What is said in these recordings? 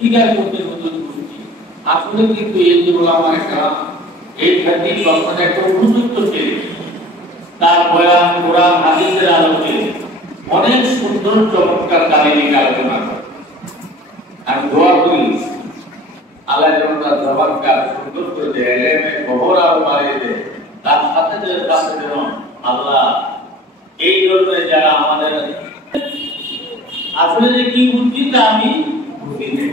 স্বীকার করতে হুজুর খুশি। আসলে কিন্তু এই যে ওলামা কেরাম এই খাতির বর্তমানে একটা উপযুক্ত ছেলে, তার বয়ান কোরআন হাদিসের আলোকে অনেক সুন্দর চমৎকার কাহিনী আলোচনা করে। আমি দোয়া করি আল্লাহ যেন তার জবানকে সুন্দর করে দেয়, এলেমে খবর আরো বাড়িয়ে দেয়, তার সাথে যেন আল্লাহ এই ধরনের যারা আমাদের আসলে যে কি বুঝছি তা আমি বুঝি নেই।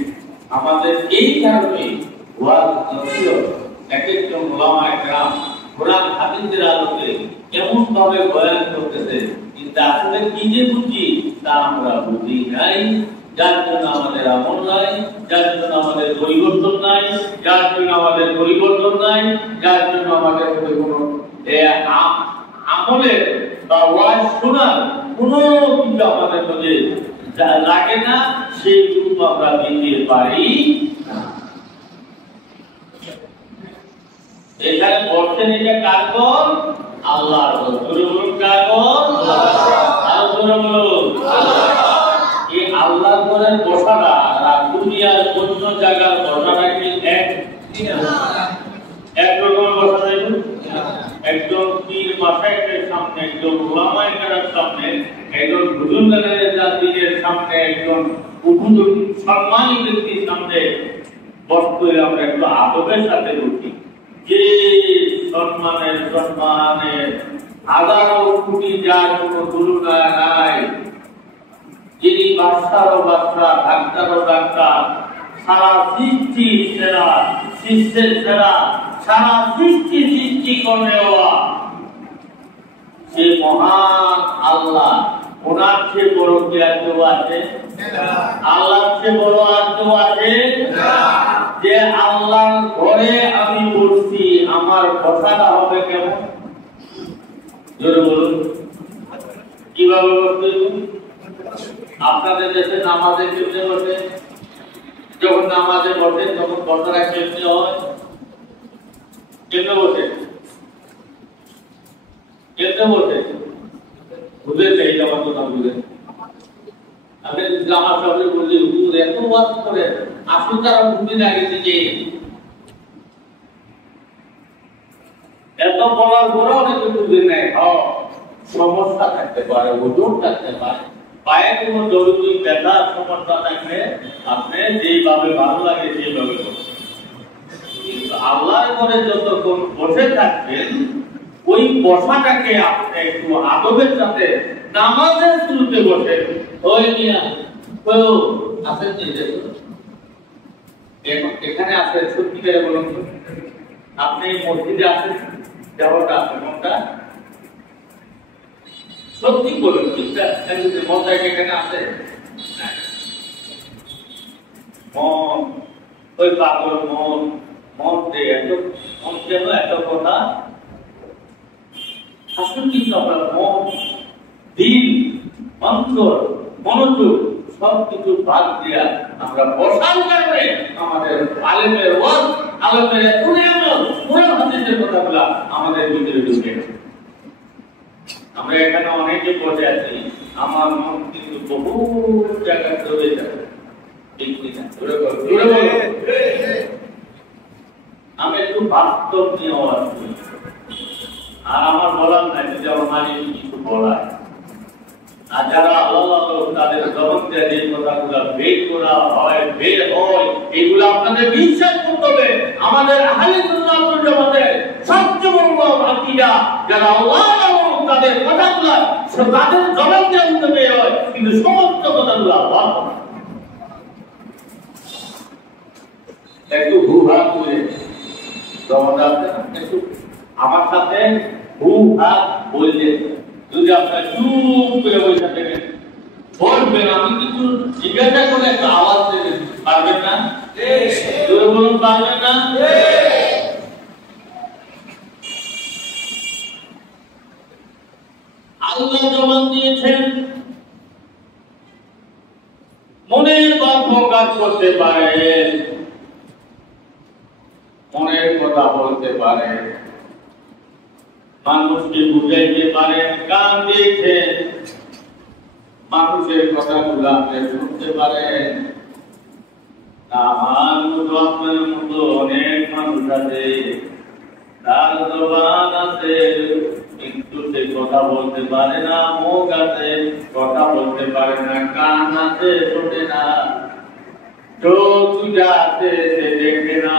আমাদের এই কারণে ওয়াজ নসিহত এক একজন ওলামা কেরাম কোরআন হাদিসের আলোকে কেমন ভাবে বয়ান করতেছে, কিন্তু আসলে কি যে বুঝি তা আমরা বুঝি নাই। যার জন্য আমাদের আমল নাই, যার জন্য আমাদের পরিবর্তন নাই, যার জন্য আমাদের পরিবর্তন নাই, যার জন্য আমাদের কোনো আমলের বা ওয়াজ শোনার কোনো কিছু আমাদের মধ্যে লাগে না, সেই রূপ আমরা দিতে পারি না। এখানে বলছেন এটা কার কর? আল্লাহর কর। জোরে বলুন কার কর? আরো জোরে বলুন। এই আল্লাহর করের বসাটা আর দুনিয়ার অন্য জায়গার বসাটা কি একরকম বসা যায়? একজন পীর মাশায়েখের সামনে, একজন উলামায়ে কেরামের সামনে, একজন বুজুর্গদের জাতির সামনে, একজন উপযুক্ত সম্মানী ব্যক্তির সামনে বসতে আমরা একটু আদবের সাথে বসি। যে সম্মানের হাজারো কোটি যার কোনো তুলনা নাই, যিনি বাদশারও বাদশা, ডাক্তারও ডাক্তার, সারা সৃষ্টি সেরা, সৃষ্টির সেরা, সারা সৃষ্টি করেওয়া সে মহান আল্লাহ। ওনার চেয়ে বড় কি আর কেউ আছে? আল্লাহর চেয়ে বড় আর কেউ আছে? যে আল্লাহর ঘরে আমি বসছি, আমার বসাটা হবে কেমন? জোরে বলুন। কিভাবে বসতে? আপনাদের দেশে নামাজে কেমনে বসে? যখন নামাজে বসে তখন বসাটা কেমনে হয়? কেমনে বসে? কেমনে বসে? বুঝে নেই, আমার কথা বুঝে। আমি আমার সবাই বললি হুজুর এত ওয়াজ করে, আসলে তারা বুঝে না গেছে যে এত বলার পরে অনেকে বুঝে নেয়। সমস্যা থাকতে পারে, ওজন থাকতে পারে, পায়ে কোনো জরুরি ব্যথার সমস্যা থাকলে আপনি যেভাবে ভালো লাগে সেইভাবে করবেন। কিন্তু আল্লাহর ঘরে যতক্ষণ বসে থাকবেন, ওই বসাটাকে আপনি একটু আদবের সাথে নামাজের শুরুতে বসে ওই নিয়া আসেন এখানে আসেন, সত্যি করে বলুন আপনি মসজিদে আসেন, দেহটা আছে মনটা সত্যি বলুন, মনটা এখানে আছে মন, ওই পাগল মন, মন এত মন কেন এত কথা আসল কিন্তু আপনার মন, দিল, অন্তর, মনোযোগ সবকিছু বাদ দিয়া আমরা বসার কারণে আমাদের আলেমের ওয়াজ, আলেমের কোরআন হাদিসের কথাগুলো আমাদের ভিতরে ঢুকে। আমরা এখানে অনেকে বসে আছি, আমার মন কিন্তু বহু জায়গায় চলে যাবে। আমি একটু বাস্তব নিয়ে ওয়াজ করি, আর আমার বলার নাই যদি আমার মাঝে কিছু বলার। আর যারা আল্লাহ তাদের জবান দিয়ে যে কথাগুলো বের করা হয়, বের হয়, এগুলো আপনাদের বিশ্বাস করতে হবে। আমাদের আহলে সুন্নাত ওয়াল জামাতের সবচেয়ে বড় আকীদা, যারা আল্লাহ তাদের কথাগুলো তাদের জবান দিয়ে বের হয়, কিন্তু সমস্ত কথাগুলো আল্লাহ একটু ভুল-ভাল করে জবান একটু আমার সাথে ভুল-ভাল বললে যদি আপনার চুপ করে বসে থাকেন, বলবেন আমি কিছু জিজ্ঞাসা করে একটা আওয়াজ দেবেন, পারবেন না? জোরে বলুন, পারবেন না? আল্লাহ জবান দিয়েছেন, মনের কথা প্রকাশ করতে পারে, মনের কথা বলতে পারে, মানুষকে বুঝাইতে পারেন, কান দিয়েছেন, মানুষের কথাগুলো আপনি শুনতে পারেন। আমার মতো আপনার মতো অনেক মানুষ আছে, তার জবান আছে কিন্তু সে কথা বলতে পারে না, মুখ আছে কথা বলতে পারে না, কান আছে শোনে না, চোখ আছে সে দেখে না।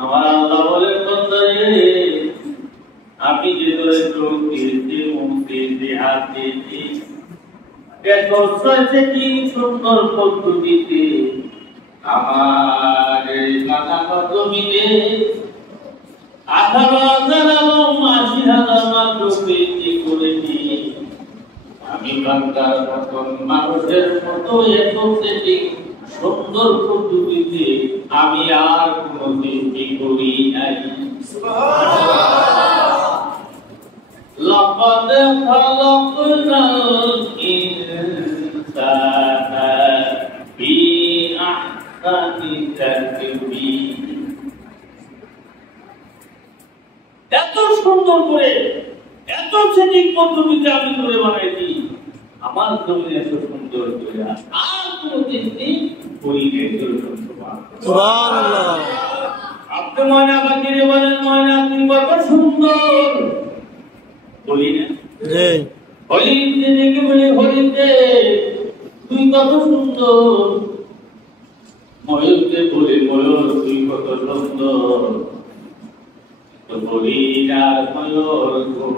আমার আল্লাহ বলে আমি যে তোরে চোখ দিয়েছি, মুখ দিয়েছি, হাত দিয়েছি, কি সুন্দর পদ্ধতিতে আমার এই কাকা জমিতে 18,000 মাত্র পেয়েছি করেছি। আমি বাংলার মতন মানুষের মতো এত সেটিং সুন্দর পদ্ধতিতে আমি আর কোনো সৃষ্টি করি নাই। لقد خلقنا الإنسان في أحسن تقويم। এত সুন্দর করে এত সেটিং পদ্ধতিতে আমি করে বানাইছি, আমার জমিনে এত সুন্দর করে আর কোনো সৃষ্টি করি নাই। সুবহানাল্লাহ। আপনি ময়না পাখিরে বলেন, ময়না তুমি কত সুন্দর, বলি না? হরিণ দেখে বলে, হরিণ তুই কত সুন্দর। ময়ূরকে বলে, ময়ূর তুই কত সুন্দর। হরিণ আর ময়ূর,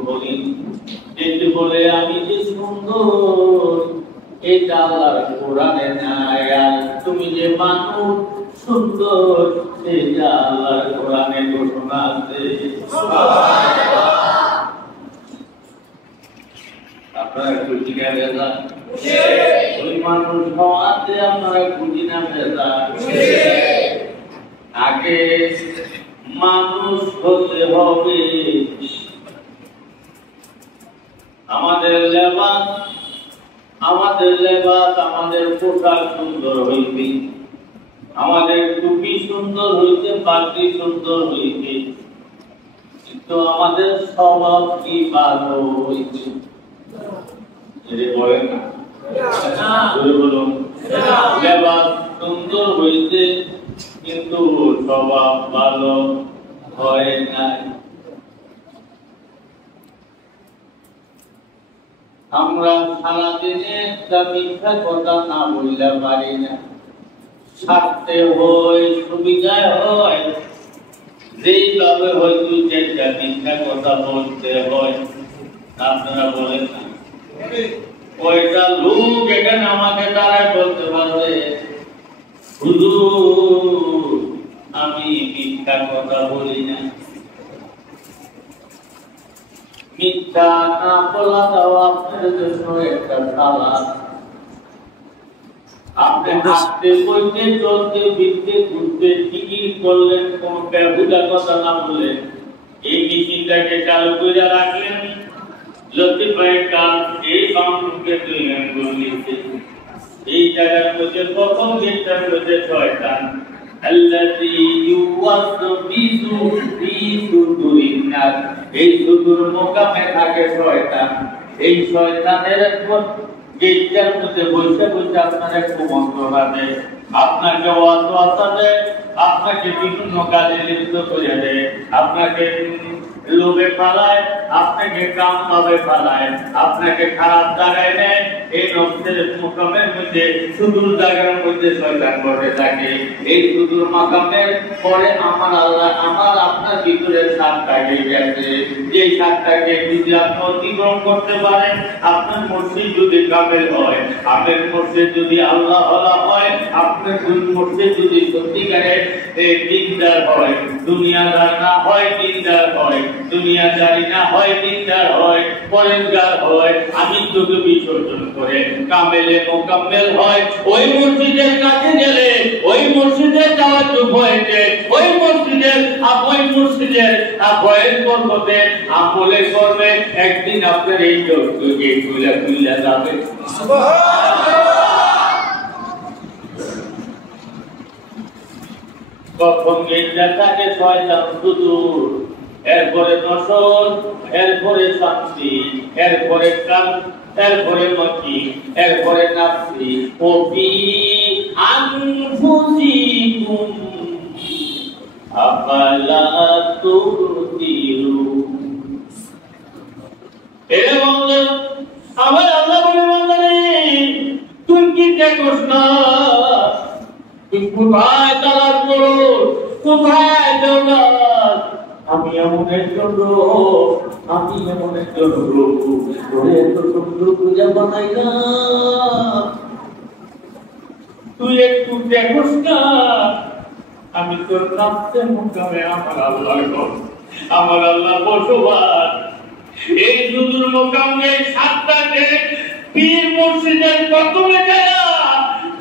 হরিণ দেখে বলে আমি যে সুন্দর, এটা আল্লাহর কোরআনে নাই। আর তুমি যে মানুষ সুন্দর, সেটা আল্লাহর কোরআনে ঘোষণা আছে। আপনারা খুশি না বেজা? ওই মানুষ হওয়াতে আপনারা খুশি না বেজা? আগে মানুষ হতে হবে, আমাদের লেবাস আমাদের পোশাক সুন্দর হইবে, আমাদের টুপি সুন্দর হইতে, পাগড়ি সুন্দর হইবে, কিন্তু আমাদের স্বভাব কি ভালো হইবে? বলেন না, বলুন। লেবাস সুন্দর হইতে কিন্তু স্বভাব ভালো হয় নাই। আমরা সারাদিনে একটা মিথ্যা কথা না বলতে পারি না, ছাড়তে হয়, সুবিধায় হয়, যেইভাবে হয়তো যেটা মিথ্যা কথা বলতে হয়। আপনারা বলেন না, কয়টা লোক এখানে আমাকে দাঁড়ায় বলতে পারবে, হুজুর আমি মিথ্যা কথা বলি না? মিথ্যা না বলাটাও আপনার জন্য একটা সালাত। আপনি হাঁটতে, বলতে, চলতে, ফিরতে, ঘুরতে ঠিকই করলেন, কোন বেহুদা কথা না বললেন, এই মেশিনটাকে চালু করে রাখলেন, লক্ষ্মী পায়ের কাজ এই বাউন্ডকে 2 আঙ্গুল নিচে, এই জায়গার মধ্যে প্রথম গেটটার মধ্যে শয়তান আল্লাযী ইউওয়াসবিসু ফি সুদুরিন নাস, এই সুদূর মোকামে থাকে শয়তান। এই শয়তানের গেটটার মধ্যে বসে বসে আপনার একটু মন্ত্র হবে, আপনাকে ওয়াসওয়াসা দেয়, আপনাকে বিভিন্ন কাজে লিপ্ত করে দেয়, আপনাকে লোভে ফালায়, আপনাকে কাম ভাবে ফালায়, আপনাকে খারাপ জায়গায় নেয়। এই নফসের মুকামের মধ্যে, সুদূর জায়গার মধ্যে শয়তান বসে থাকে। এই সুদূর মাকামের পরে আমার আল্লাহ আমার আপনার ভিতরে সাতটাকে গেছে, যে সাতটাকে যদি আপনি অতিক্রম করতে পারেন, আপনার মুর্শিদ যদি কামেল হয়, আপনার মুর্শিদ যদি আল্লাহ হয়, আপনার মুর্শিদ যদি সত্যিকারের দিনদার হয়, দুনিয়াদার না হয়, দিনদার হয়, দুনিয়াদারি না হয়, দিনদার হয়, পরেশগার হয়, আমি তোকে বিসর্জন করে কামেলে মোকাম্মেল হয়। ওই মসজিদের কাছে গেলে, ওই মসজিদের তাওয়াজ্জুহ হয়েছে, ওই মসজিদের ভয়ের করবে, আমলে করবে, একদিন আপনার এই চোখকে খুলে যাবে। কখন গেটটা থাকে শয়তান সুদূর, এরপরে নসর, এরপরে শান্তি, এরপরে কাম, এরপরে মতি, এরপরে নাফসি, কবি আনফুসিকুম আফালা তুবসিরুন। এ বান্দা, আমার আল্লাহ বলে, বান্দারে তুই কি দেখোস না? তুই কোথায় তালাশ করো, কোথায় যাও না? আমি এমন একজন লোক, আমি এমন একজন লোক, তোরে এত সুন্দর পূজা বানাই না, তুই একটু দেখোস না? আমি তোর নামতে মুকামে আমার আল্লাহ বসবাস। এই সুদূর মোকামে সাতটা পীর মুর্শিদের কদমে যায়,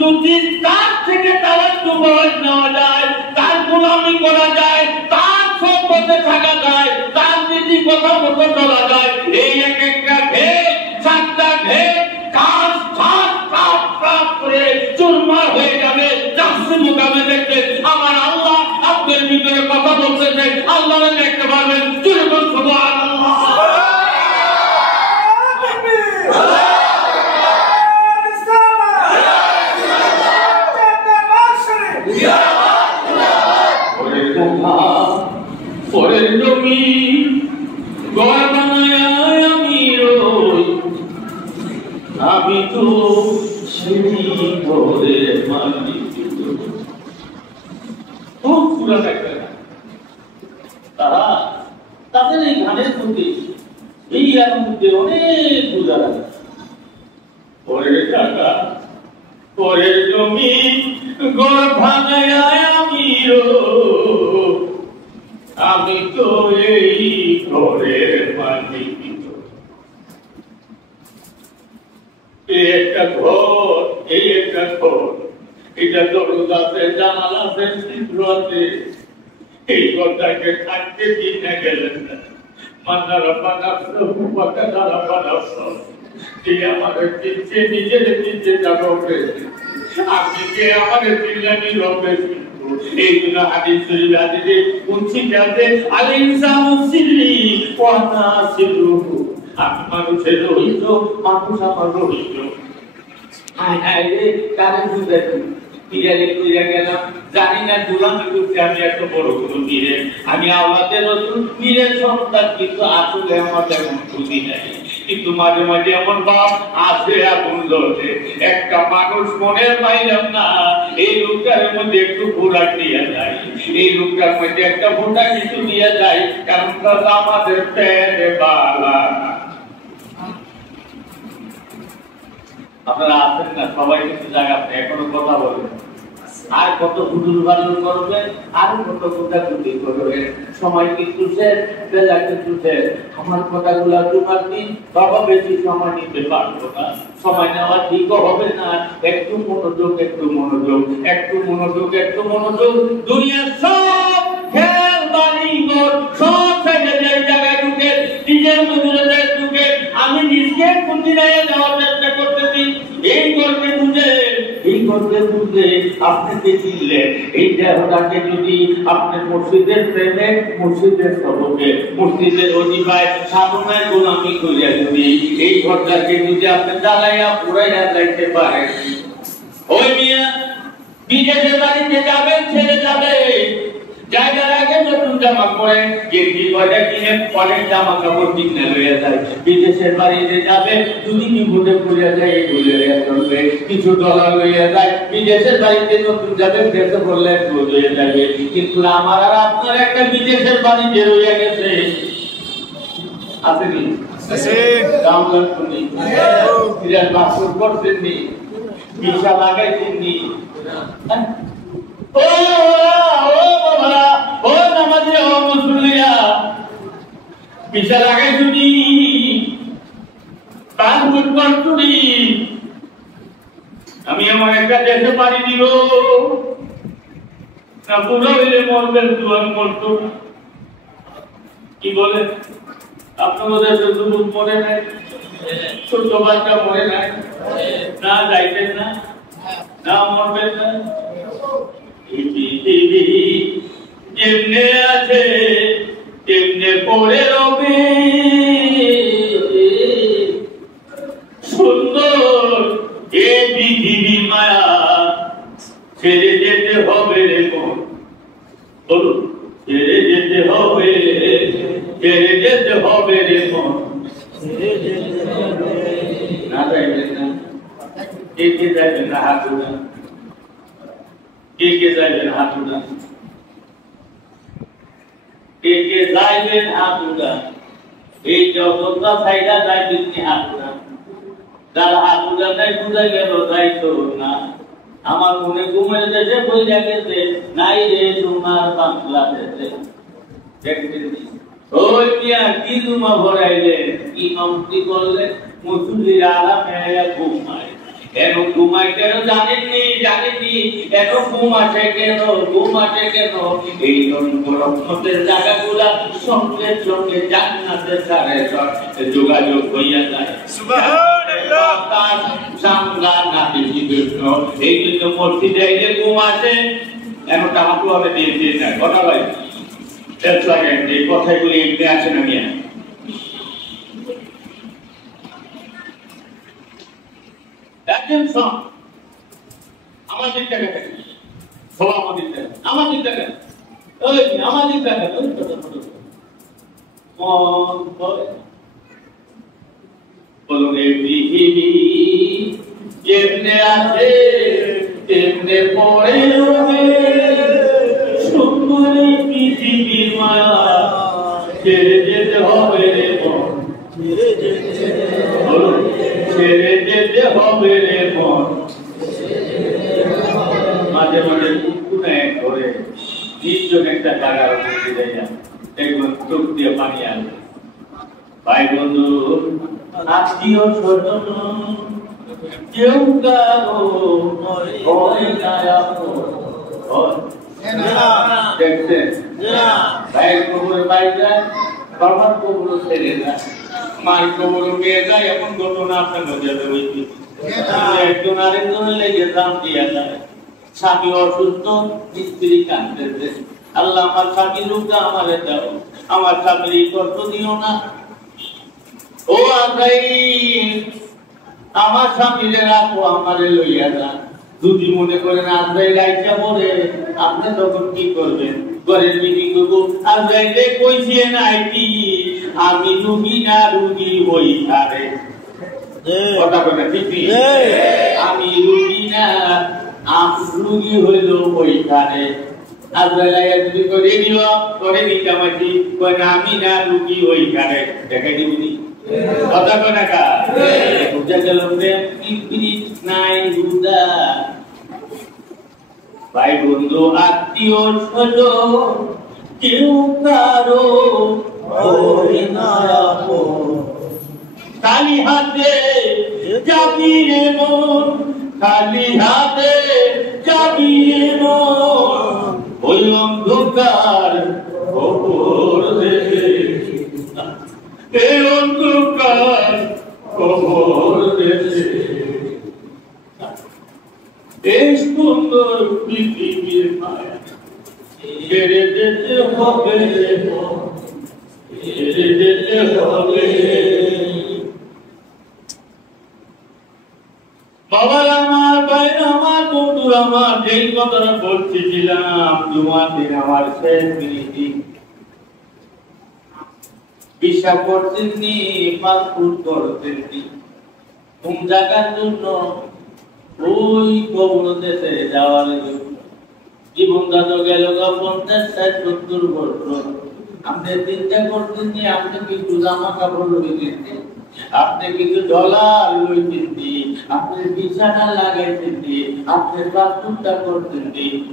যদি তার থেকে তাওয়াজ্জুহ নেওয়া যায়, তার গোলামি করা যায়, তার সম্পদে থাকা যায়, তার নীতি কথা মতো চলা যায়, এই এক একটা ভেদ, সাতটা ভেদ কাজ সাত কাজ কাজ করে চুরমার হয়ে যাবে। চাষি মোকামে দেখতে আমার আল্লাহ আপনার ভিতরে কথা বলতেছে, আল্লাহ দেখতে পারবেন। চুরি বল সুবহানাল্লাহ। আমি তো সেই ঘরের মালিক। খুব পুরান একটা গান। তারা তাদের এই গানের প্রতি এই গানের মধ্যে অনেক বোঝা লাগে। পরের টাকা, পরের জমি, ঘর ভাঙায় আমি তো এই ঘরের মালিক। এই একটা ঘর, এই একটা ঘর, এটা দরজা আছে, জানালা আছে, ছিদ্র আছে। এই ঘরটাকে থাকতে দিন না গেলেন না, মান্নারা বানাচ্ছ, বাচ্চারা বানাচ্ছ, যে আমাদের চিনছে, নিজের চিনছে যাবো পেয়েছে, আপনি যে আমাদের চিনলামি রবেছি। এই জন্য হাদিস শরীফ আছে, উনছি যাতে আল ইনসানু সিররি ওয়া নাসিরুহু, আমি মানুষের রহিত, মানুষ আমার রহিত। হায় হায় রে, কারে বুঝে পীরের পীরে গেলাম, জানি না গোলামি করতে আমি এত বড় কোনো পীরে, আমি আওলাদের রাসূল পীরের সন্তান, কিন্তু আসলে আমার তেমন বুদ্ধি নাই। কিন্তু মাঝে মাঝে এমন ভাব আসে, আগুন জ্বলে, একটা মানুষ মনের পাইলাম না, এই লোকটার মধ্যে একটু ঘোরা দিয়ে যায়, এই লোকটার মধ্যে একটা ভোটা কিছু দিয়ে যায়, কারণ তারা আমাদের প্যারে বালা। আপনারা আছেন না, সবাই কিন্তু জায়গা এখনো কথা বলবেন, আর কত হুজুর বাজুর করবেন, আর কত কোটাকুটি করবেন, সময় কিন্তু শেষ, বেলা কিন্তু শেষ। আমার কথাগুলা তোমার দিন বাবা বেশি সময় নিতে পারবো না, সময় নেওয়া ঠিকও হবে না। একটু মনোযোগ, একটু মনোযোগ, একটু মনোযোগ, একটু মনোযোগ। দুনিয়ার সব খেল বাড়ি ঘর সব ছেড়ে যায়, জায়গায় ঢুকে নিজের মজুরে ঢুকে আমি নিজকে কুঞ্জিনায় যাওয়ার চেষ্টা করতেছি। এই করতে বুঝে, এই করতে বুঝে আপনাকে চিনলে, এই দেহটাকে যদি আপনি মসজিদের প্রেমে, মসজিদের সবকে, মসজিদের অধিবায় সাধনায় গোলামি করিয়া যদি এই ঘরটাকে যদি আপনি জ্বালাইয়া পুরাইয়া যাইতে পারেন, ওই মিয়া বিদেশের বাড়িতে যাবেন, ছেড়ে যাবে, জায়গার আগে নতুন জামা পরে গেঞ্জি পয়সা কিনে পরের জামা কাপড় কিনে লইয়া যায়, বিদেশের বাড়িতে যাবে, দুদিন ঘুরে ঘুরে যায়, ঘুরে চলবে, কিছু ডলার লইয়া যায়, বিদেশের বাড়িতে নতুন যাবে, দেশে বললে হয়ে যাবে। কিন্তু আমার আর আপনার একটা বিদেশের বাড়িতে রইয়া গেছে, আসেনি? গামলা শুনি, বিরাট বাসর করছেননি, বিশা লাগাইছেননি। ও বাবা, ও নামাজি, ও মুসলিয়া, বিশা লাগাই শুনি, পাঁচ ফুটবল শুনি, আমি আমার একটা দেশে পাড়ি দিব না, পুরো হইলে মরবেন, দুয়ার মরতো না। কি বলে আপনাদের দেশে যুবক মরে নাই, ছোট বাচ্চা মরে নাই, না যাইতেন না, না মরবেন না। যেমনে আছে তেমনে পড়ে রবে, সুন্দর এ পৃথিবীর মায়া ছেড়ে যেতে হবে রে মন, বলুন ছেড়ে যেতে হবে, ছেড়ে যেতে হবে রে মন, না যাইবেন না, কে কে যাইবেন না হাত উঠান, কে কে যাইবেন হাত উঠান, কে কে যাইবেন হাত উঠান, এই যতটা সাইডা যাইবেন হাত উঠান, যারা হাত উঠান নাই বুঝা গেল যাইতো না। আমার মনে ঘুমের দেশে বইয়া গেছে নাই রে তোমার বাংলাদেশে, দেখছেন ওই মিয়া কি জুমা ভরাইলেন, কি নমতি করলেন, মুসুলির আরামে ঘুমায়, কেন ঘুমায় কেন জানেননি, জানেননি কেন ঘুম আসে, কেন ঘুম আসে কেন, এই রহমতের জায়গাগুলা সঙ্গে সঙ্গে জান্নাতের সাথে যোগাযোগ হইয়া যায়। সুবহানাল্লাহ। এই জন্য মসজিদে এলে ঘুম আসে, এখন টাকা হবে দিয়ে দিয়ে না কথা ভাই, এই কথাগুলি এমনি আসে না মিয়া। আমাদের টাকা সব আমাদের টাকা, আমাদের টাকা, ওই আমাদের টাকা, ওই কথা বলুন এই পৃথিবী যেমনে আছে তেমনে পড়ে রবে, সুন্দর পৃথিবীর মায়া ছেড়ে যেতে হবে রে মন, ছেড়ে যেতে হবে রে মন। মাঝে মাঝে কুকুরে করে নির্জন একটা জায়গার উপরে যাইয়া দেখবেন চোখ দিয়ে পানি আসবে। ভাই বন্ধু আত্মীয় স্বজন কেউ কারো হয় না দেখছেন, ভাইয়ের কবরে ভাই যায়, বাবার কবর ছেড়ে যায়, মার কবর মেয়ে যায়। এখন ঘটনা আপনার মধ্যে হয়েছে, একজন আরেকজনের লেগে দাম দিয়া যায়। স্বামী অসুস্থ, স্ত্রী কাঁদতেছে, আল্লাহ আমার স্বামী রোগটা আমারে দাও, আমার স্বামীর এই কষ্ট দিও না। ও আমার স্বামীরে রাখো, আমারে লইয়া যান। যদি মনে করেন আজরাইল লাইটা পড়ে, আপনি তখন কি করবেন? ঘরের বিধি করবো, আজরাইলে কইছে নাই কি আমি রুগী না রুগী হই আরে কথা বলে ঠিক, আমি রুগী না রুগী হইল ওইখানে। আজরাইল যদি করে দিল করে নিতামাতি, আমি না রুগী ওইখানে দেখাই দিবি কথা কয় কা বুঝা গেল নাই বুঝা। ভাই বন্ধু আত্মীয় স্বজন কেউ কারো খালি হাতে যাবি রে মন, খালি হাতে যাবি রে মন, ওই অন্ধকার খবর দেবে, এই অন্ধকার খবর দেবে, এই সুন্দর পৃথিবীর মায়া ছেড়ে যেতে হবে, ছেড়ে যেতে হবে। বাবা আমার, ভাই আমার, বন্ধুর আমার, যেই কথাটা বলছিলাম জুমার দিন আমার শেষ মিনিটি বিশ্বাস করতেননি, পাসপোর্ট করতেননি, কোন জায়গার জন্য ওই কবর দেশে যাওয়ার জন্য। জীবনটা তো গেল 50-60-70 বছর। আপনি চিন্তা করতেননি, আপনি কিছু জামা কাপড় লইতেন, আপনি কিছু ডলার লইতেন, আপনি বিছানা লাগাইতেন, আপনি পাসপোর্টটা করতেন,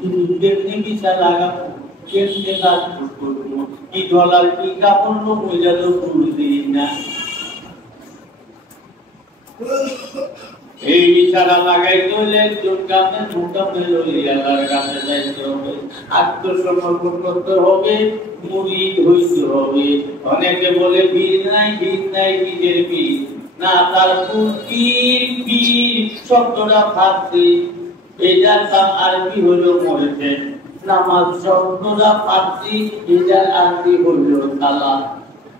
কিন্তু কেমনি বিছা লাগাবো, কেমনি পাসপোর্ট করবো, কি ডলার কি কাপড় লোক হয়ে গেল বুঝতেই না। এই বিছানা লাগাইতে হলে একজন কাছে মোটামুটি আল্লাহর কাছে যাইতে হবে, আত্মসমর্পণ করতে হবে, মুরিদ হইতে হবে। অনেকে বলে বীর নাই, বীর নাই, বীরের বীর না, তার পীর পীর শব্দটা ফার্সি, এটার নাম আরবি হলো মরেছে। নামাজ শব্দটা ফার্সি, এটার আরবি হলো সালাত।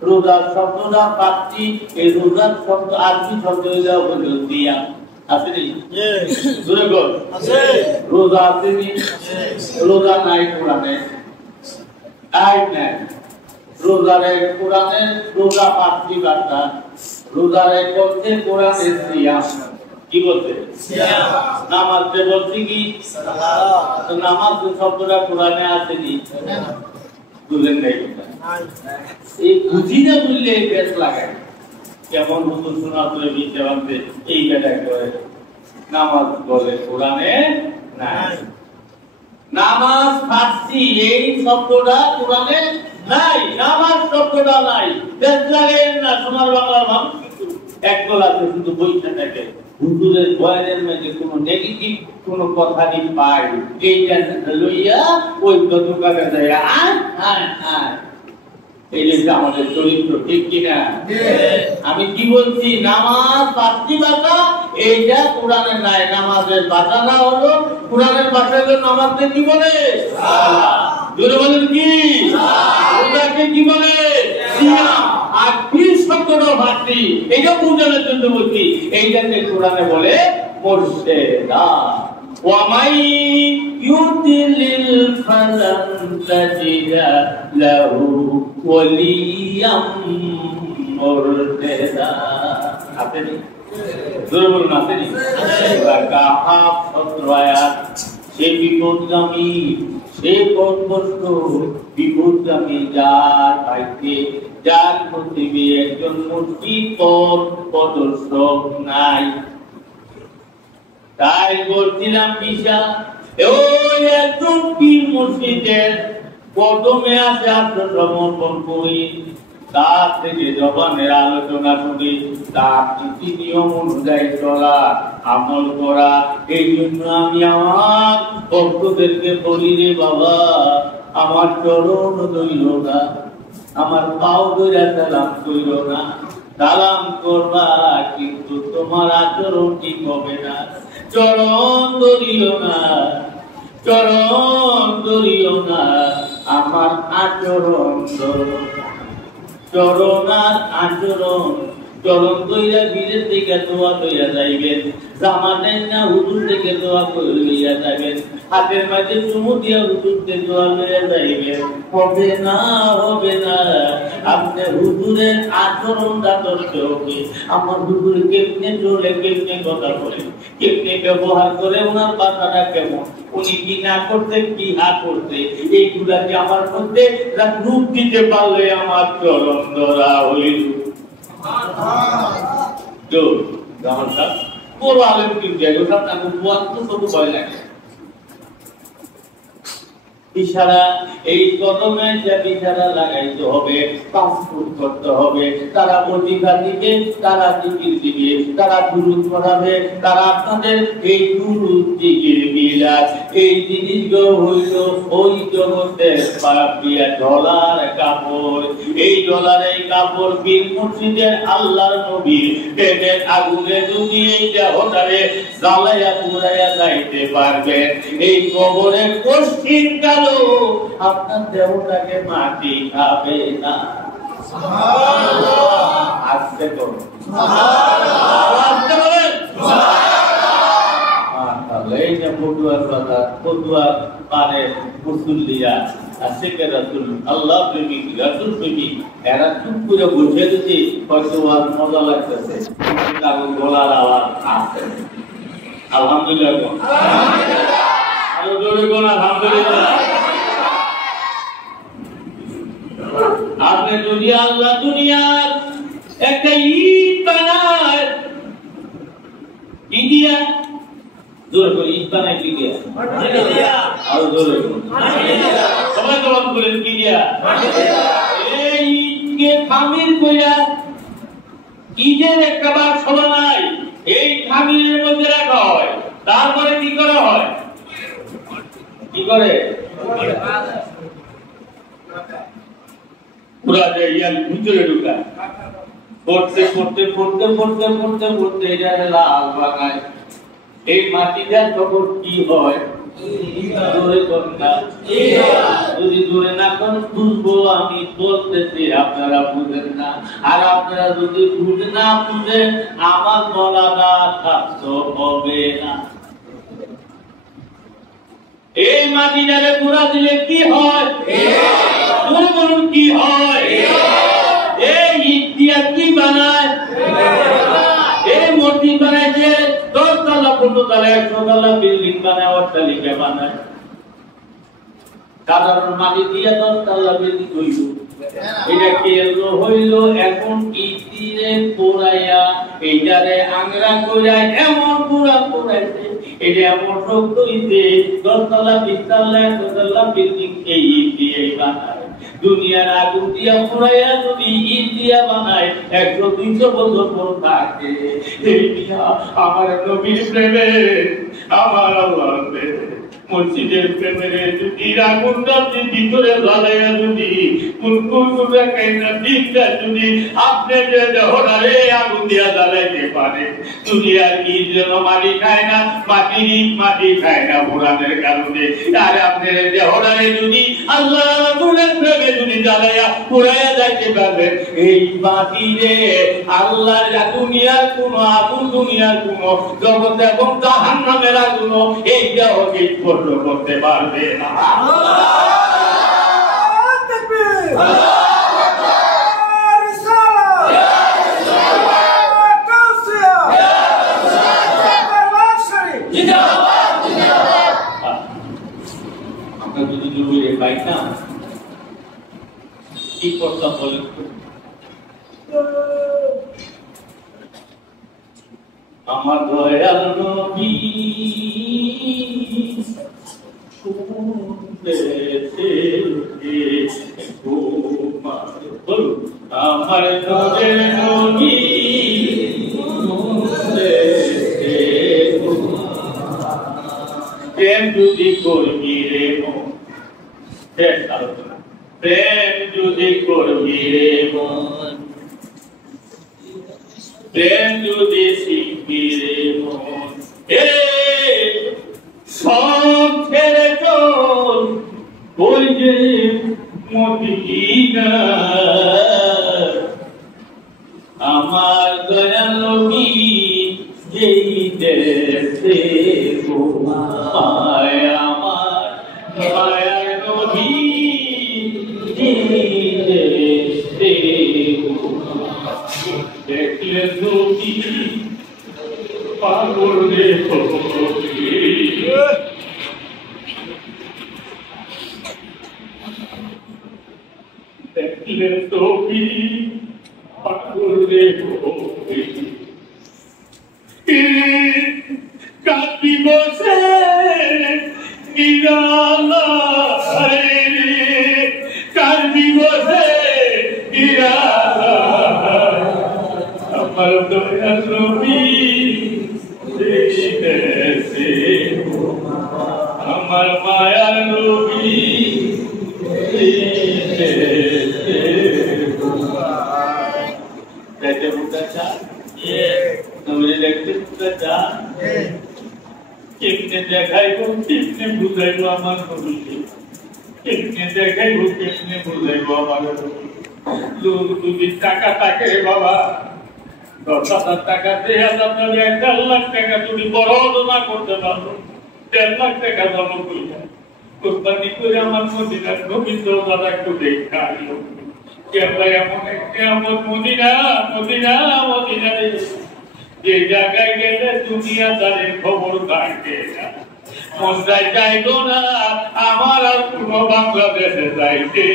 রোজার শব্দটা ফার্সি, এই রোজার শব্দ আরবি শব্দ হলো দিয়া। আসেনি? জোরে বল। রোজা আসেনি? রোজা নাই কোরআনে, আয়াত নাই। রোজারে কোরআনে রোজা পাঁচটি বার্তা, রোজারে বলছে কোরআনে সিয়াম। কি বলছে? সিয়াম। নামাজে বলছে কি? সালাত। তো নামাজ শব্দটা কোরআনে আসেনি, বুঝলেন নাই? এই বুঝি না বললে বেশ লাগায় কেমন হুজুর শোনা করে দিতে পারবে এই বেটা করে নামাজ বলে কোরআনে নাই। নামাজ ফার্সি এই শব্দটা কোরআনে নাই, নামাজ শব্দটা নাই। বেশ লাগে না সোনার বাংলার মানুষ কিন্তু একদল আছে শুধু বইটা থাকে হুজুরের বয়ানের মধ্যে কোনো নেগেটিভ কোনো কথা নেই পাই এইটা লইয়া ওই দোকানে যায় আয় আয় আয়। এই যে আমাদের চরিত্র ঠিক কিনা? আমি কি বলছি? নামাজ পাঁচটি ভাষা, এইটা কোরআনে নাই। নামাজের ভাষা না হলো কোরআনের ভাষা হলো নামাজকে কি বলে? জোরে বলেন কি? রোজাকে কি বলে? সিয়াম। আর ফির শব্দটা ভাষী, এটা বুঝানোর জন্য বলছি। এইটাকে কোরআনে বলে মুর্শেদা। وَمَن يُضْلِلْ فَلَن تَجِدَ لَهُ وَلِيًّا مُرْشِدًا। আপনি জোরে বলুন আপনি। কাহাফ 17 আয়াত। সে বিপদগামী, সে পথভ্রষ্ট বিপদগামী যার পাইতে যার প্রতিবে একজন মুর্শিদ পথ প্রদর্শক নাই। তাই বলছিলাম বিশা ওই একজন পীর মুর্শিদের কদমে আসে আত্মসমর্পণ করি, তার থেকে জবানের আলোচনা করি, তার নীতি নিয়ম অনুযায়ী চলা, আমল করা। এই জন্য আমি আমার ভক্তদেরকে বলি রে বাবা, আমার চরণ ধইল না, আমার পাও ধরে সালাম কইল না। সালাম করবা কিন্তু তোমার আচরণ ঠিক হবে না। চরণ ধরিও না, চরণ ধরিও না, আমার আচরণ ধরো। চরণ আর আচরণ, চরণ দইয়া বীরের দিকে দোয়া লইয়া যাইবেন, জামা দেন না হুজুর থেকে দোয়া করে লইয়া যাবেন, হাতের মাঝে চুমু দিয়া হুজুরকে দোয়া লইয়া যাইবেন। হবে না, হবে না। আপনি হুজুরের আচরণটা ধরতে হবে। আমার হুজুর কেমনে চলে, কেমনে কথা বলে, কেমনে ব্যবহার করে, ওনার কথাটা কেমন, উনি কি না করতে কি হা করতে, এইগুলাকে আমার মধ্যে রূপ দিতে পারলে আমার চরণ ধরা হইল। বড় আলেম কিন্তু এগুলো তাকে বুয়াত্ম শুধু ভয় লাগে। ইশারা, এই কদমে ইশারা লাগাইতে হবে, পাসপোর্ট করতে হবে। তারা ওজিফা দিবে, তারা জিকির দিবে, তারা দুরূদ পড়াবে, তারা আপনাদের এই দুরূদ জিকির বিলাস এই জিনিসগুলো হইল ওই জগতের পাপিয়া ডলার কাপড়। এই ডলারের কাপড় বীর মুর্শিদের আল্লাহর নবীর পেটের আগুনে যদি এই দেহটারে জ্বালাইয়া পুড়াইয়া যাইতে পারবে, এই কবরের পশ্চিম কাল আপনার দেহটাকে মাটি খাবে না। আসতে করুন, আসতে বলেন। এই যে পটুয়ার কথা, পটুয়ার পারে মুসল্লিরা আশিকে রাসূল, আল্লাহ প্রেমিক, রাসূল প্রেমিক, এরা চুপ করে বসে দিচ্ছে, হয়তো আর মজা লাগতেছে, তার গলার আওয়াজ আসছে। আলহামদুলিল্লাহ, আরো জোরে বলুন আলহামদুলিল্লাহ। আপনি যদি আল্লাহ দুনিয়ার একটা ইট বানায়, কি দিয়া? জোরে করে ইট বানায় কি দিয়া? আরো জোরে সবাই জবাব করেন কি দিয়া? এই ইটকে খামির কইরা, ইটের একটা বাক্স বানায়, এই খামিরের মধ্যে রাখা হয়, তারপরে কি করা হয়? কি করে? পুরা ইয়ার ভিতরে ঢুকায়, পড়তে পড়তে পড়তে পড়তে পড়তে পড়তে এটা লাল বানায়। এই মাটিটা যখন কি হয়, যদি জোরে না করেন বুঝবো আমি বলতেছি, আপনারা বুঝেন না। আর আপনারা যদি না বুঝেন আমার বলাটা সার্থক হবে না। এই মাটিটারে পুরা দিলে কি হয়? বলুন কি হয়? এই ইট দিয়া কি বানায়? এই মূর্তি বানাইছে 10 তলা 15 তলা 100 তলা বিল্ডিং বানায়, অট্টালিকা বানায়। সাধারণ মাটি দিয়ে 10 তলা বিল্ডিং হইল, এটা কেন্দ্র হইল। এখন ইট দিয়ে পোড়াইয়া এইটারে আংরা কইরা এমন পুরা পোড়াইছে, এটা এমন শক্ত হইছে 10 তলা 20 তলা 100 তলা বিল্ডিং এই ইট দিয়ে বানায়। দুনিয়ার আগুন দিয়া পুরাইয়া যদি ইট দিয়া বানায় 100-200 বছর পর থাকে। আমার নবীর প্রেমে, আমার আল্লাহর প্রেমে, মসজিদের প্রেমে যদি আগুনটা ভিতরে জ্বালাইয়া যদি যদি আপনি যে দেহটারে আগুন দিয়া জ্বালাইতে পারে, দুনিয়ার ইট যেন মাটি খায় না, মাটির ইট মাটি খায় না পুরানের কারণে। আর আপনার দেহটারে যদি আল্লাহ রাসূলের প্রেমে যদি জ্বালাইয়া পুরাইয়া যাইতে পারবেন, এই মাটিরে আল্লাহর দুনিয়ার কোন আগুন, দুনিয়ার কোন জগৎ এবং জাহান্নামের আগুন এই দেহকে স্পর্শ করতে পারবে না। আমরা যদি জরুরি পাইতাম কি করতাম বলেন? আমার দয়াল নবী আমার দয়াল নবী প্রেম যদি করবি রে মন, প্রেম যদি করবি রে মন, প্রেম যদি শিখবি রে মন, সব ছেড়ে চল ওই যে মদিনা। আমার দয়াল নবী যেই দেশে গো মায়, আমার মায়ার নবী যেই দেশে গো, দেখলে নবী পাগল রে দেখলে নবী পাগল রে কাঁদি বসে নিরালা রে, কাঁদি বসে নিরালা। আমার দয়াল নবী দেশে, আমার মায়ার নবী দেখতে বুঝতে চান, দেখতে বুঝতে চান, কেমনে দেখাইব, কেমনে বুঝাইব আমার নবীকে, কেমনে দেখাইব, কেমনে বুঝাইব আমার নবী। লোক যদি টাকা থাকে বাবা, 10,000 টাকা 3,000 টাকা 1 লাখ টাকা তুমি বড় না করতে পারো, 1.5 লাখ টাকা জমা করিয়া কোরবানি করে আমার মদিনার গোবিন্দ দাদা একটু দেখা আইলো। কেবলা এমন একটা আমার মদিনা, মদিনা, মদিনা যে জায়গায় গেলে দুনিয়াদারের খবর থাকে না। মন চাইতো না আমার আর পুরো বাংলাদেশে যাইতে,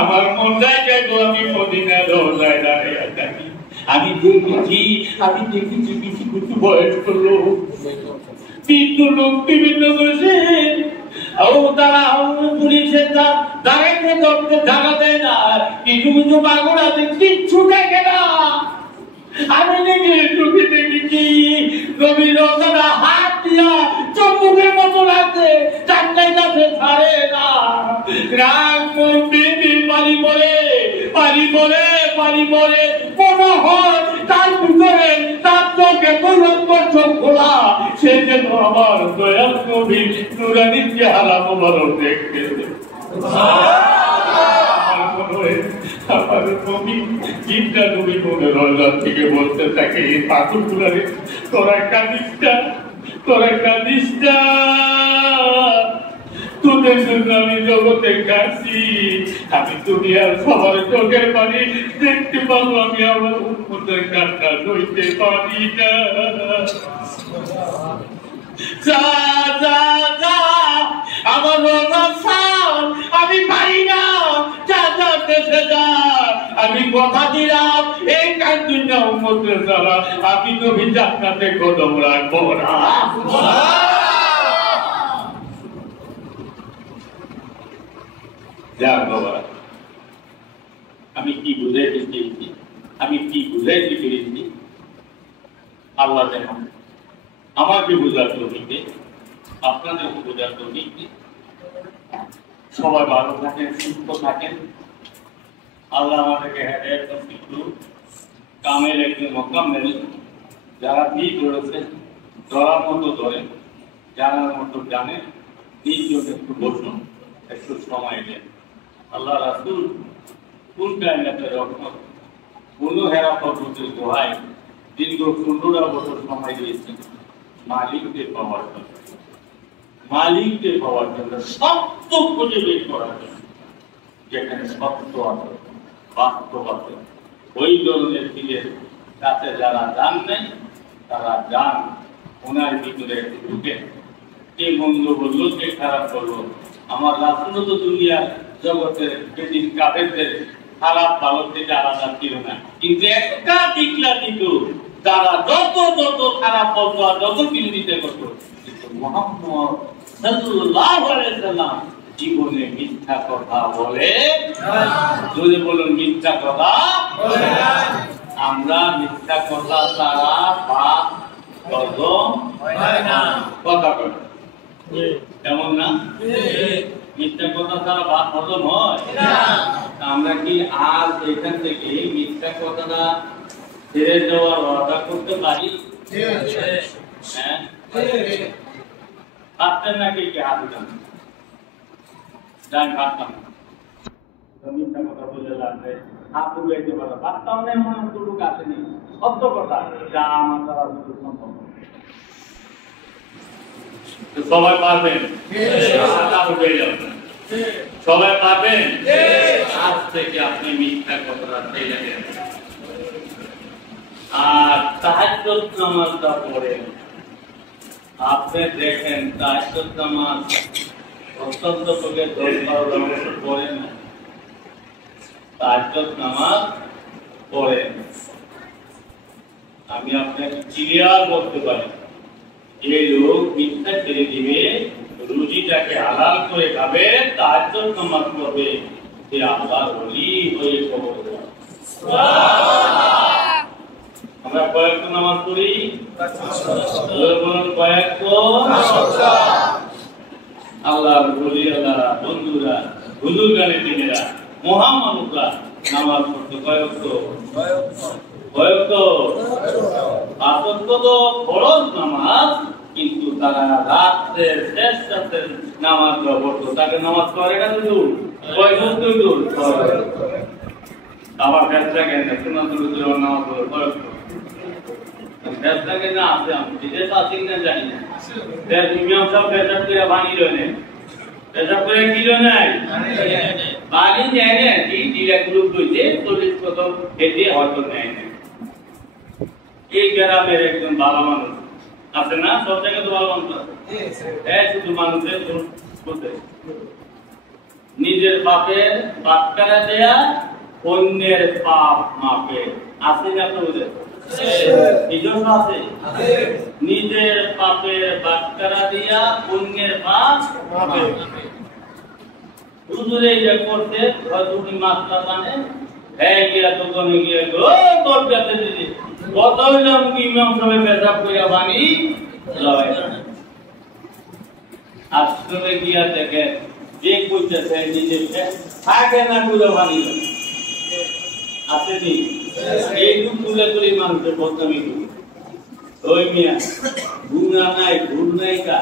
আমার মন চাইতো আমি মদিনা রোজায় দাঁড়িয়ে থাকি। আমি দেখেছি কিছু কিছু বয়স্ক লোক, লোক বিভিন্ন দেশে তারা পুলিশের দাঁড়াইতে ধরতে জায়গা দেয় না, কিছু কিছু পাগল আছে কিচ্ছু দেখে না। আমি নিজে চোখে দেখেছি রবীন্দ্রনাথ হাত দিয়া চম্বুকের মতো রাখছে, চান্নাই কাছে ছাড়ে না। রাগ পারি পরে পারি পরে পারি পরে মনে হয় তার ভিতরে তার চোখে তোর খোলা, সে যেন আমার দয়াল নবীর নুরানি চেহারা মোবারক দেখতে আমার নবী চিন্তা নবী মনের রজার থেকে বলতে থাকে পাথর গুলারে তোরা কাঁদিস না তোদের জন্য আমি জগতে কাঁদছি আমি দুনিয়ার সবার চোখের পানি দেখতে পাবো আমি আমার উন্মতের কান্না সইতে পারি না আমার আমি পারি না আমি কথা দিলাম এই কান্দিনা উন্মতের দ্বারা আমি নবী জান্নাতে কদম রাখবো না আমি কি বুঝাইতে চেয়েছি আল্লাহ যেন আমাকে বোঝার জমিতে আপনাদেরকে বোঝার জমিতে সবাই ভালো থাকেন সুস্থ থাকেন আল্লাহ আমাদেরকে হেদায়েত নসিব করুন কামেল একজন মোকাম্মেল যারা ঠিক করেছে ধরার মতো ধরেন জানার মতো জানেন নিজ একটু বসুন একটু সময় দেন আল্লাহ রাসূল কোন কায়নাতের রহমত কোন হেরা পদ্ধতির দোহাই দীর্ঘ 15 বছর সময় দিয়েছেন মালিককে পাওয়ার জন্য সত্য খুঁজে বের করার জন্য যেখানে সত্য আছে বাস্তব আছে ওই ধরনের দিকের কাছে যারা যান নাই তারা যান ওনার ভিতরে একটু ঢুকে কে মন্দ বললো কে খারাপ করলো আমার রাসূল তো দুনিয়ার জগতের যেদিন কাফেরদের খারাপ ভালো থেকে আলাদা ছিল না কিন্তু একটা দিকলা দিত তারা যত খারাপ বলতো আর যত কিছু দিতে করতো কিন্তু মুহাম্মদ সাল্লাল্লাহু আলাইহি ওয়াসাল্লাম জীবনে মিথ্যা কথা বলে যদি বলুন মিথ্যা কথা বলে আমরা মিথ্যা কথা তারা পাপ হজম হয় না কথা বলে এমন না মিথ্যা কথা তারা পাপ হজম হয় না আমরা কি আজ এখান থেকে মিথ্যা কথাটা ছেড়ে দেওয়ার ওয়াদা করতে পারি হ্যাঁ পারতেন নাকি কি হাত উঠান জানি পারতাম মিথ্যা কথা বলে লাগবে হাত উঠাইতে পারো পারতাম না এমন দুটো আসেনি সত্য কথা যা আমার দ্বারা দুটো সম্ভব সবাই পারবেন সবাই পারবেন আজ থেকে আপনি মিথ্যা কথাটা ছেড়ে দেন আর তাহাজ্জুদ নামাজটা পড়েন আপনি দেখেন তাহাজ্জুদ নামাজ অত্যন্ত করে 10-12 বছর পড়েন না তাহাজ্জুদ নামাজ পড়েন আমি আপনাকে ক্লিয়ার বলতে পারি এই লোক মিথ্যা ছেড়ে দিবে রুজিটাকে হালাল করে খাবে তাহাজ্জুদ নামাজ পড়বে সে আল্লাহর ওলি হয়ে কবর যাবে সুবহানাল্লাহ আমরা কয়েকটা নামাজ পড়ি বলুন কয়েকটা আল্লাহর ওলি আল্লাহরা বন্ধুরা হুজুর গানে দিনেরা মুহাম্মদরা নামাজ পড়তে কয়েকটা আসল তো ফরজ নামাজ কিন্তু তারা রাতের শেষ রাতের নামাজ পড়তো তাকে নামাজ পড়ে না দূর আবার ব্যবসা কেন শোনা দূর নামাজ পড়ে ব্যবসা কেন আছে আমি বিদেশ আছি না জানি না ইমাম সাহেব ব্যবসা করে বানিয়ে রয়ে ব্যবসা করে কিলো নাই বানি যায় না দিলা গ্রুপ হইতে 40 কত হেঁটে হয়তো নেয় না এই গ্রামের একজন ভালো মানুষ আছে না সব জায়গায় তো ভালো মানুষ আছে শুধু মানুষের নিজের বাপের বাটকারা দেয়া অন্যের পাপ মাপে আছে না তো এই জন্য আছে নিজের পাপের বাটকারা দিয়া অন্যের পাপ মাপে হুজুরে যে করতে হয়তো মাত্রা জানে হ্যাঁ গিয়া তো গনে গিয়া গো তোর কাছে দিদি কত হইলাম ইমাম সাহেব পেশাব কইরা বানি লয় আসলে গিয়া দেখে যে কইতেছে নিজে থাকে না গুলো বানি আসেনি এই তুলে তুলে মানুষের বদনামি করি ওই মিয়া গুণা নাই ভুল নাই কা